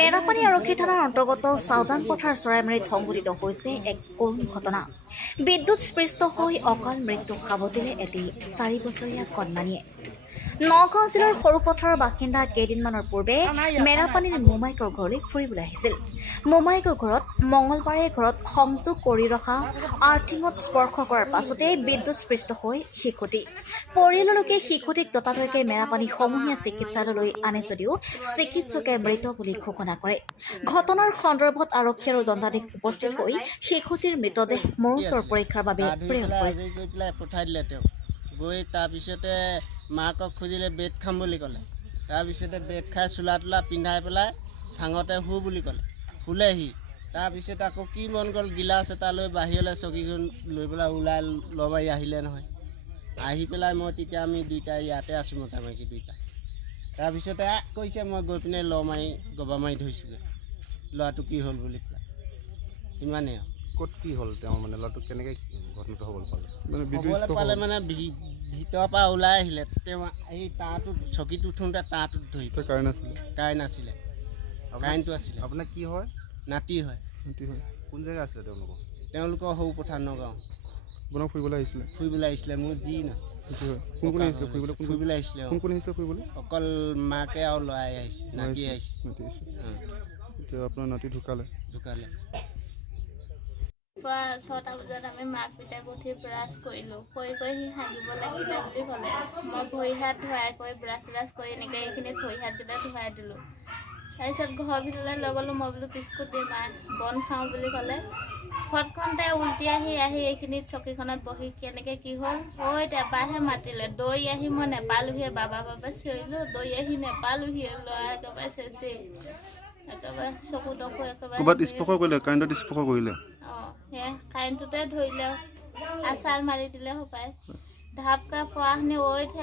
মেৰাপানী আৰক্ষী থানাৰ অন্তৰ্গত চাউদান পথাৰ চৰাইমাৰীত সংঘটিত হৈছে এক কৰুণ ঘটনা। বিদ্যুৎস্পৃষ্ট হৈ অকাল মৃত্যু সাৱটিলে এটি 4 বছৰীয়া কণমানিয়ে। নগাঁও জিলাৰ সৰুপথাৰৰ বাসিন্দা কেইদিনমানৰ পূৰ্বে মেৰাপানীৰ মোমাইকৰ ঘৰলৈ ফুৰিবলৈ আহিছিল। মোমাইকৰ ঘৰত মঙলবাৰে ঘৰত সংযোগ কৰি ৰখা আৰ্থিঙত স্পৰ্শ কৰাৰ পাছতে বিদ্যুৎস্পৃষ্ট হৈ শিশুটি। পৰিয়ালৰ লোকে শিশুটিক ততাতৈয়াকৈ মেৰাপানী সমূহীয়া চিকিৎসালয়লৈ আনে যদিও চিকিৎসকে মৃত বুলি ঘোষণা কৰে। ঘটনাৰ সন্দৰ্ভত আৰক্ষী আৰু দণ্ডাধীশ উপস্থিত হৈ শিশুটিৰ মৃতদেহ মৰণোত্তৰ পৰীক্ষাৰ বাবে প্ৰেৰণ কৰিছে। গৈ তাৰপিছতে মাকক খুজিলে বেড খাম বুলি ক'লে। তাৰপিছতে বেড খাই চোলা তোলা পিন্ধাই পেলাই চাঙতে শু বুলি ক'লে, শুলেহি। তাৰপিছত আকৌ কি মন গ'ল, গিলাচ এটা লৈ বাহিৰলৈ চকীখন লৈ পেলাই ওলাই লমাৰি আহিলে নহয়। আহি পেলাই মই তেতিয়া আমি দুইটা ইয়াতে আছোঁ, মোটামুটি দুইটা। তাৰপিছতে কৈছে মই গৈ পিনে মাৰি গবা মাৰি ধৰিছোঁগৈ, ল'ৰাটো কি হ'ল বুলি পেলাই। ইমানেই আৰু। ক'ত কি হ'ল তেওঁ মানে ল'ৰাটো কেনেকৈ ঘটনাটো হ'বলৈ পালে? হ'বলৈ পালে মানে ভিতৰৰ পৰা ওলাই আহিলে। তেওঁ এই তাঁৰটোত চকীত উঠোঁতে তাঁৰটোত ধৰি কাৰেণ্ট আছিলে? কাৰেণ্ট আছিলে, কাৰেণ্টটো আছিলে। আপোনাৰ কি হয়? নাতি হয়। নাতি হয়। কোন জেগা আছিলে তেওঁলোকৰ সৰু পথাৰ নগাঁও। আপোনাক ফুৰিবলৈ আহিছিলে? ফুৰিবলৈ আহিছিলে, মোৰ যি ন। কোন কোন আহিছিলে ফুৰিবলৈ? ফুৰিবলৈ আহিছিলে। কোন কোন আহিছিলে ফুৰিবলৈ? অকল মাকে আৰু ল'ৰাই আহিছে, নাতি আহিছে। এতিয়া আপোনাৰ নাতি ঢুকালে? ঢুকালে। 6টা বজাত আমি মাক পিতাই উঠি ব্ৰাছ কৰিলোঁ। কৰি সি হাগিব লাগিলে বুলি ক'লে। মই ভৰি হাত ধুৱাই কৰি ব্ৰাছ কৰি এনেকৈ এইখিনিত ভৰি হাতকেইটা ধুৱাই দিলোঁ। তাৰপিছত ঘৰৰ ভিতৰলৈ লৈ গ'লোঁ। মই বোলো বিস্কুট দিম বন খাওঁ বুলি ক'লে। ফটখনতে উলটি আহি এইখিনিত চকীখনত বহি কেনেকৈ কি হ'ল, এবাৰহে মাতিলে। দৌৰি আহি মই নেপালোহিয়ে, বাবা চিঞৰিলোঁ। দৌৰি আহি নেপালোহিয়ে, ল'ৰা একেবাৰে চেঁচেই, একেবাৰে চকু তকু একেবাৰে। ক'ৰবাত স্পৰ্শ কৰিলে? কাৰেণ্টত স্পৰ্শ কৰিলে? সেয়া কাৰেণ্টটোতে ধৰিলে, আচাৰ মাৰি দিলে সপায়। ঢাপকা পোৱাখিনি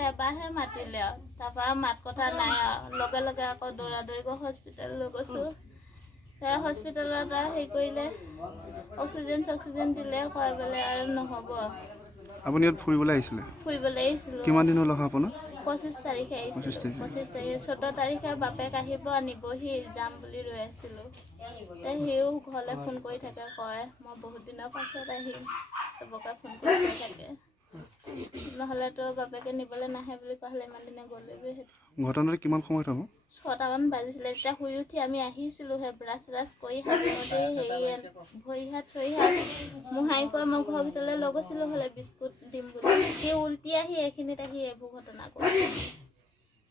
এবাৰহে মাতিলে আৰু তাৰপৰা মাত কথা নাই আৰু। লগে লগে আকৌ দৌৰা দৌৰি গৈ হস্পিটেল লৈ গৈছোঁ। হস্পিটেলত হেৰি কৰিলে, অক্সিজেন দিলে, কয় বোলে আৰু নহ'ব। আপুনি ইয়াত ফুৰিবলৈ আহিছিলে? ফুৰিবলৈ আহিছিলোঁ। কিমান দিন হ'ল অহা আপোনাৰ? 25 তাৰিখে আহিছিলোঁ। 25 তাৰিখে 14 তাৰিখে বাপেক আহিব, নিবহি, যাম বুলি ৰৈ আছিলোঁ। সিও ঘৰলৈ ফোন কৰি থাকে, কয় মই বহুত দিনৰ পাছত আহিম, চবকে ফোন কৰি থাকে। নহ'লেতো বাপেকে নিবলৈ নাহে বুলি কোৱা হ'লে ইমান দিনে গ'লেগৈ। ঘটনাটো কিমান সময়ত হ'ব? 6টামান বাজিছিলে। তেতিয়া শুই উঠি আমি আহিছিলোঁ, সেই ব্ৰাছ কৰি হাতমতেই ভৰি হাত মোহাৰি কৰি মই ঘৰৰ ভিতৰলৈ লৈ গৈছিলোঁ হ'লে বিস্কুট দিম বুলি। সি উলটি আহি এইখিনিত আহি এইবোৰ ঘটনা কৰিছে।